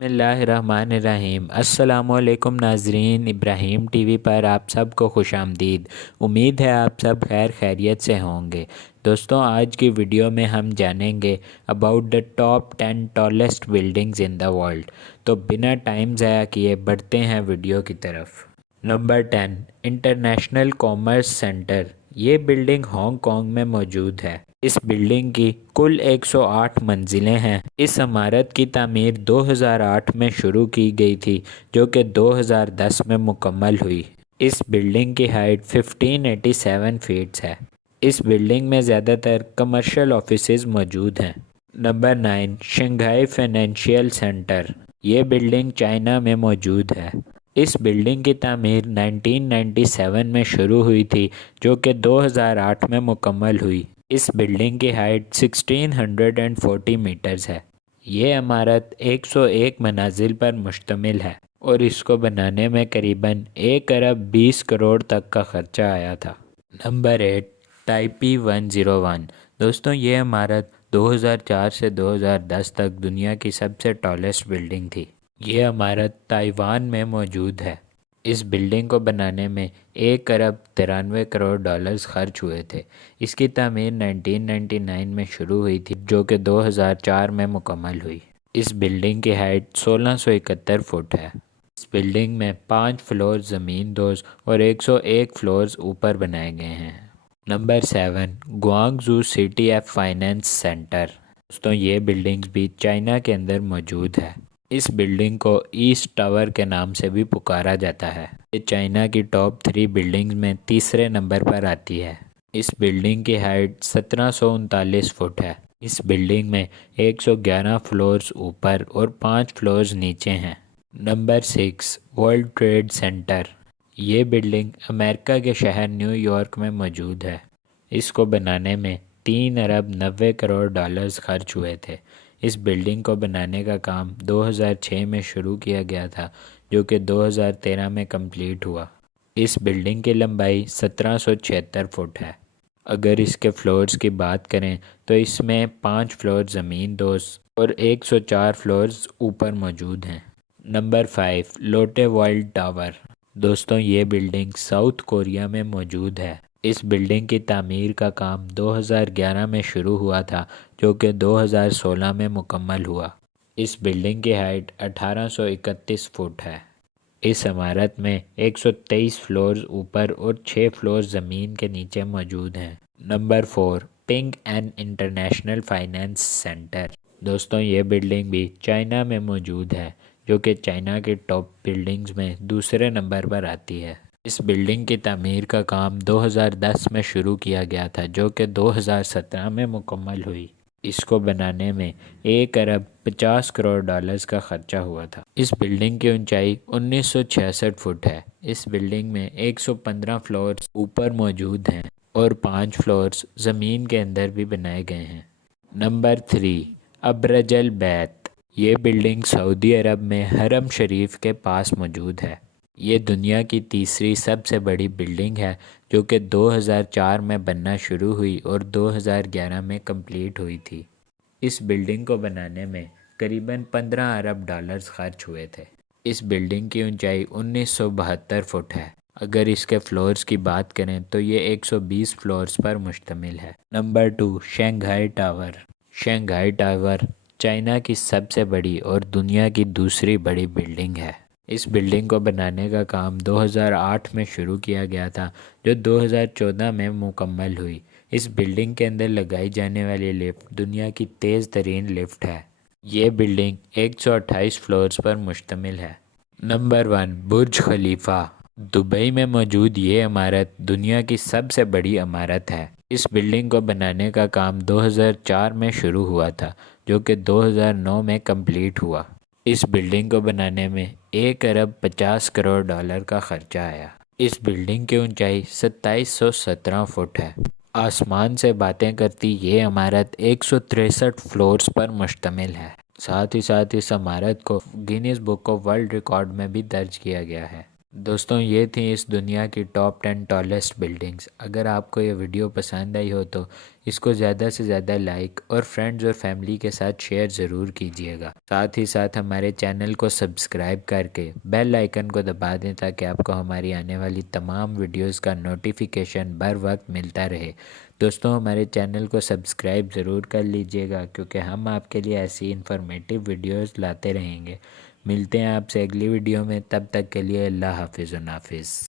बिस्मिल्लाहिर्रहमानिर्रहीम। अस्सलाम वालेकुम नाजरीन, इब्राहिम टीवी पर आप सबको खुश आमदीद। उम्मीद है आप सब खैर खैरियत से होंगे। दोस्तों, आज की वीडियो में हम जानेंगे about the top 10 tallest buildings in the world. तो बिना टाइम ज़ाया किए बढ़ते हैं वीडियो की तरफ। Number 10, international commerce centre. ये बिल्डिंग हांगकांग में मौजूद है। इस बिल्डिंग की कुल 108 मंजिलें हैं। इस इमारत की तामीर 2008 में शुरू की गई थी, जो कि 2010 में मुकम्मल हुई। इस बिल्डिंग की हाइट 1587 फीट्स है। इस बिल्डिंग में ज़्यादातर कमर्शियल ऑफिसेज मौजूद हैं। Number 9, Shanghai financial centre. ये बिल्डिंग चाइना में मौजूद है। इस बिल्डिंग की तामीर 1997 में शुरू हुई थी, जो कि 2008 में मुकम्मल हुई। इस बिल्डिंग की हाइट 1640 मीटर्स है। ये इमारत 101 मनाजिल पर मुश्तमिल है और इसको बनाने में करीबन 1 अरब 20 करोड़ तक का खर्चा आया था। Number 8, Taipei 101। दोस्तों, ये इमारत 2004 से 2010 तक दुनिया की सबसे टॉलेस्ट बिल्डिंग थी। ये इमारत ताइवान में मौजूद है। इस बिल्डिंग को बनाने में 1 अरब 93 करोड़ डॉलर्स खर्च हुए थे। इसकी तामीर 1999 में शुरू हुई थी, जो कि 2004 में मुकम्मल हुई। इस बिल्डिंग की हाइट 1671 फुट है। इस बिल्डिंग में 5 फ्लोर ज़मीन दोज और 101 फ्लोर्स ऊपर बनाए गए हैं। Number 7, Guangzhou city of finance centre. दोस्तों, ये बिल्डिंग्स भी चाइना के अंदर मौजूद है। इस बिल्डिंग को ईस्ट टावर के नाम से भी पुकारा जाता है। ये चाइना की टॉप 3 बिल्डिंग्स में तीसरे नंबर पर आती है। इस बिल्डिंग की हाइट 1739 फुट है। इस बिल्डिंग में 111 फ्लोर्स ऊपर और 5 फ्लोर्स नीचे हैं। Number 6, world trade centre. ये बिल्डिंग अमेरिका के शहर न्यूयॉर्क में मौजूद है। इसको बनाने में 3 अरब 90 करोड़ डॉलर्स खर्च हुए थे। इस बिल्डिंग को बनाने का काम 2006 में शुरू किया गया था, जो कि 2013 में कंप्लीट हुआ। इस बिल्डिंग की लंबाई 1776 फुट है। अगर इसके फ्लोर्स की बात करें तो इसमें 5 फ्लोर ज़मीन दोज और 104 फ्लोर्स ऊपर मौजूद हैं। नंबर 5, लोटे वर्ल्ड टावर। दोस्तों, ये बिल्डिंग साउथ कोरिया में मौजूद है। इस बिल्डिंग की तामीर का काम 2011 में शुरू हुआ था, जो कि 2016 में मुकम्मल हुआ। इस बिल्डिंग की हाइट 1831 फुट है। इस इमारत में 123 फ्लोर्स ऊपर और 6 फ्लोर्स ज़मीन के नीचे मौजूद हैं। Number 4, ping and international finance centre. दोस्तों, ये बिल्डिंग भी चाइना में मौजूद है, जो कि चाइना के टॉप बिल्डिंग्स में दूसरे नंबर पर आती है। इस बिल्डिंग की तामीर का काम 2010 में शुरू किया गया था, जो कि 2017 में मुकम्मल हुई। इसको बनाने में 1 अरब 50 करोड़ डॉलर्स का खर्चा हुआ था। इस बिल्डिंग की ऊंचाई 1966 फुट है। इस बिल्डिंग में 115 फ्लोर्स ऊपर मौजूद हैं और 5 फ्लोर्स ज़मीन के अंदर भी बनाए गए हैं। नंबर 3, अब्रजल बैत। ये बिल्डिंग सऊदी अरब में हरम शरीफ के पास मौजूद है। ये दुनिया की तीसरी सबसे बड़ी बिल्डिंग है, जो कि 2004 में बनना शुरू हुई और 2011 में कंप्लीट हुई थी। इस बिल्डिंग को बनाने में करीबन 15 अरब डॉलर्स खर्च हुए थे। इस बिल्डिंग की ऊंचाई 1972 फुट है। अगर इसके फ्लोर्स की बात करें तो ये 120 फ्लोर्स पर मुश्तमिल है। Number 2, Shanghai tower. Shanghai tower China की सबसे बड़ी और दुनिया की दूसरी बड़ी बिल्डिंग है। इस बिल्डिंग को बनाने का काम 2008 में शुरू किया गया था, जो 2014 में मुकम्मल हुई। इस बिल्डिंग के अंदर लगाई जाने वाली लिफ्ट दुनिया की तेज़ तरीन लिफ्ट है। ये बिल्डिंग 128 फ्लोर्स पर मुश्तमिल है। नंबर 1, बुर्ज खलीफा। दुबई में मौजूद ये इमारत दुनिया की सबसे बड़ी इमारत है। इस बिल्डिंग को बनाने का काम 2004 में शुरू हुआ था, जो कि 2009 में कंप्लीट हुआ। इस बिल्डिंग को बनाने में 1 अरब 50 करोड़ डॉलर का खर्चा आया। इस बिल्डिंग की ऊंचाई 2717 फुट है। आसमान से बातें करती ये इमारत 163 फ्लोर्स पर मुश्तमिल है। साथ ही साथ इस इमारत को Guinness book of world record में भी दर्ज किया गया है। दोस्तों, ये थी इस दुनिया की टॉप 10 टॉलेस्ट बिल्डिंग्स। अगर आपको ये वीडियो पसंद आई हो तो اس کو زیادہ سے زیادہ لائک اور فرینڈز اور فیملی کے ساتھ شیئر ضرور کیجیے گا۔ ساتھ ہی ساتھ ہمارے چینل کو سبسکرائب کر کے بیل آئیکن کو دبا دیں تاکہ آپ کو ہماری آنے والی تمام ویڈیوز کا نوٹیفیکیشن بر وقت ملتا رہے۔ دوستوں ہمارے چینل کو سبسکرائب ضرور کر لیجئے گا کیونکہ ہم آپ کے لیے ایسی انفارمیٹیو ویڈیوز لاتے رہیں گے۔ ملتے ہیں آپ سے اگلی ویڈیو میں، تب تک کے لیے اللہ حافظ و نافذ۔